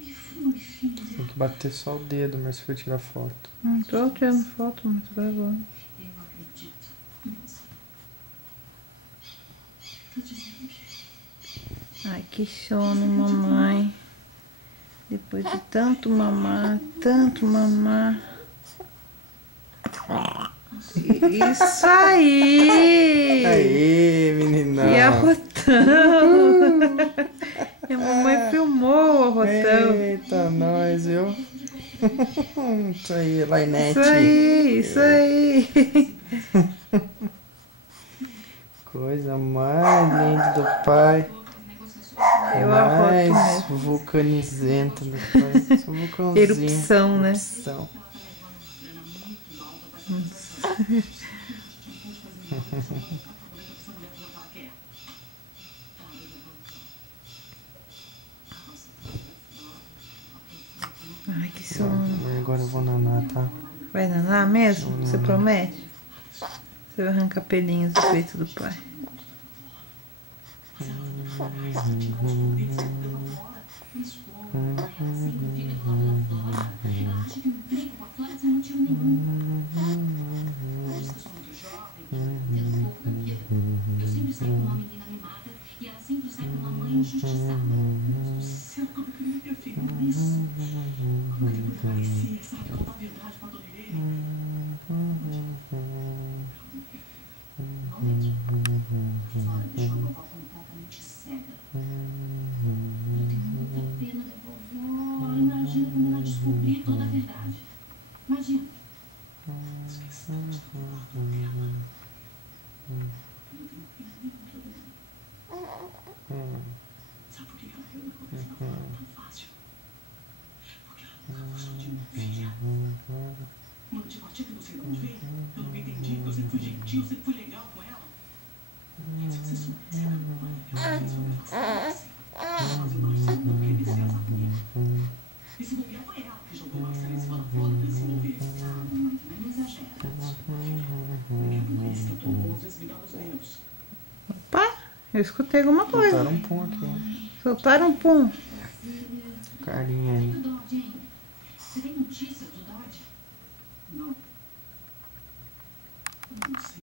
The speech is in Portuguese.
Tem que bater só o dedo, mas se for tirar foto. Tô tirando foto, mas tô gravando. Ai, que sono, mamãe. Depois de tanto mamar, tanto mamar. Isso aí! Aê, meninão! E arrotão! E a mamãe filmou o arrotão. Eita, nós, viu? Isso aí, Lainete. Isso aí! Coisa mais linda do pai. Eu arroto Mais mesmo. vulcanizenta do pai. Só vulcãozinho. Erupção, né? Erupção. Ai, que sono. Agora eu vou nanar, tá? Vai nanar mesmo? Você promete? Você vai arrancar pelinhos do peito do pai. Imagina quando ela descobrir toda a verdade. Imagina. Sabe por que ela caiu na conversa da forma tão fácil? Porque ela nunca gostou de uma filha. Uma antipatia que você não vê. Eu nunca entendi. Eu sempre fui gentil, sempre fui legal com ela. Se você soubesse que ela não pode legal, você vai fazer o Marcelo não querer se casar comigo. E se bobear foi ela que jogou o Marcelo em cima da flor pra ele se envolver. Ah, mamãe, também não exagera. É por isso que eu tô bom, às vezes me dá nos nervos. Opa, eu escutei alguma coisa. Soltaram um pum aqui. Soltaram um pum. Carinha aí. Você tem notícias do Dodge? Não. Não sei.